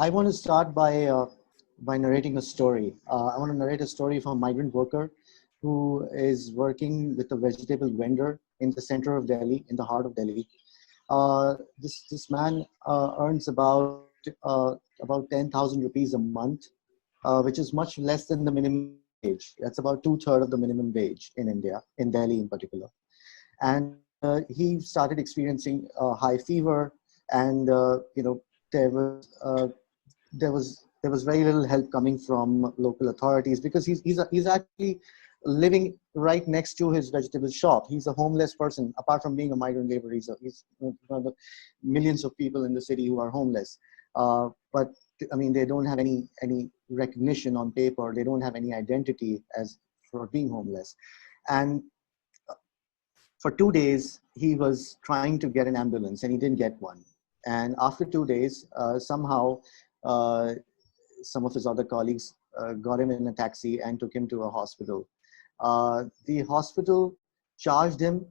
I want to start by narrating a story. I want to narrate a story of a migrant worker who is working with a vegetable vendor in the center of Delhi, in the heart of Delhi. This man earns about 10,000 rupees a month, which is much less than the minimum wage. That's about two-thirds of the minimum wage in India, in Delhi in particular. And he started experiencing high fever, and there was there was very little help coming from local authorities, because he's actually living right next to his vegetable shop. He's a homeless person. Apart from being a migrant laborer, he's one of the millions of people in the city who are homeless. But I mean, they don't have any recognition on paper. They don't have any identity as for being homeless. And for 2 days, he was trying to get an ambulance, and he didn't get one. And after 2 days, somehow, uh, some of his other colleagues got him in a taxi and took him to a hospital. The hospital charged him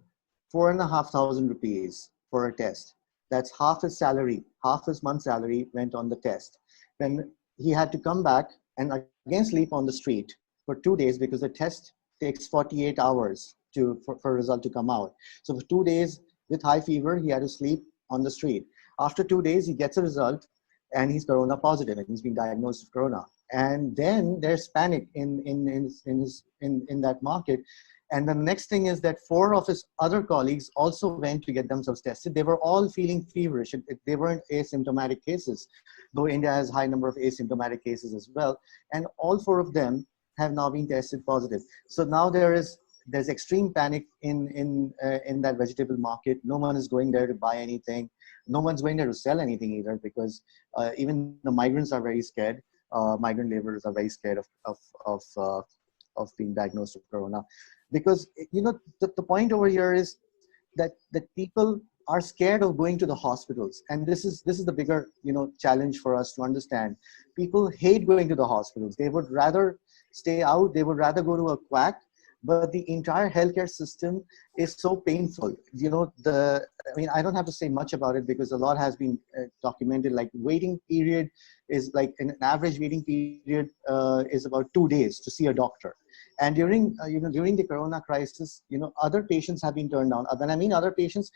4,500 rupees for a test. That's half his salary, half his month's salary went on the test. Then he had to come back and again sleep on the street for 2 days, because the test takes 48 hours for a result to come out. So for 2 days with high fever, he had to sleep on the street. After 2 days, he gets a result, and he's corona positive, and he's been diagnosed with corona. And then there's panic in that market. And the next thing is that 4 of his other colleagues also went to get themselves tested. They were all feeling feverish. They weren't asymptomatic cases, though India has a high number of asymptomatic cases as well. And all 4 of them have now been tested positive. So now there's extreme panic in that vegetable market. No one is going there to buy anything. No one's going there to sell anything either, because even the migrants are very scared. Migrant laborers are very scared of being diagnosed with corona, because the point over here is that people are scared of going to the hospitals, and this is the bigger challenge for us to understand. People hate going to the hospitals. They would rather stay out. They would rather go to a quack. But the entire healthcare system is so painful. I mean, I don't have to say much about it, because a lot has been documented. Like, waiting period is like an average waiting period is about 2 days to see a doctor. And during the corona crisis, other patients have been turned down. When I mean other patients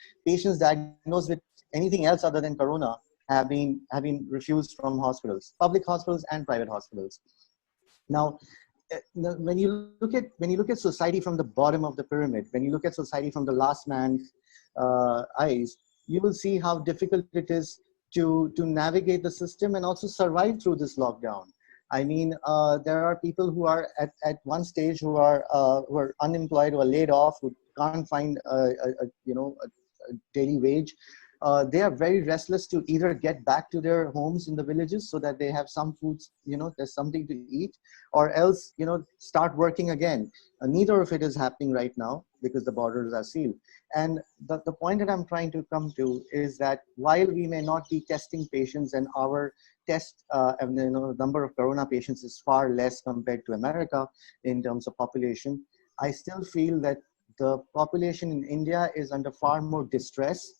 diagnosed with anything else other than corona have been refused from hospitals, public hospitals and private hospitals. Now, when you look at society from the bottom of the pyramid, when you look at society from the last man's eyes, you will see how difficult it is to navigate the system and also survive through this lockdown. I mean, there are people who are at one stage who are unemployed, who are laid off, who can't find a daily wage. They are very restless to either get back to their homes in the villages so that they have some foods, there's something to eat, or else, start working again. Neither of it is happening right now, because the borders are sealed. And the point that I'm trying to come to is that while we may not be testing patients, and our number of corona patients is far less compared to America in terms of population, I still feel that the population in India is under far more distress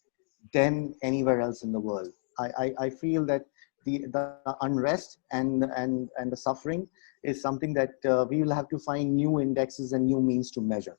than anywhere else in the world. I feel that the unrest and the suffering is something that we will have to find new indexes and new means to measure.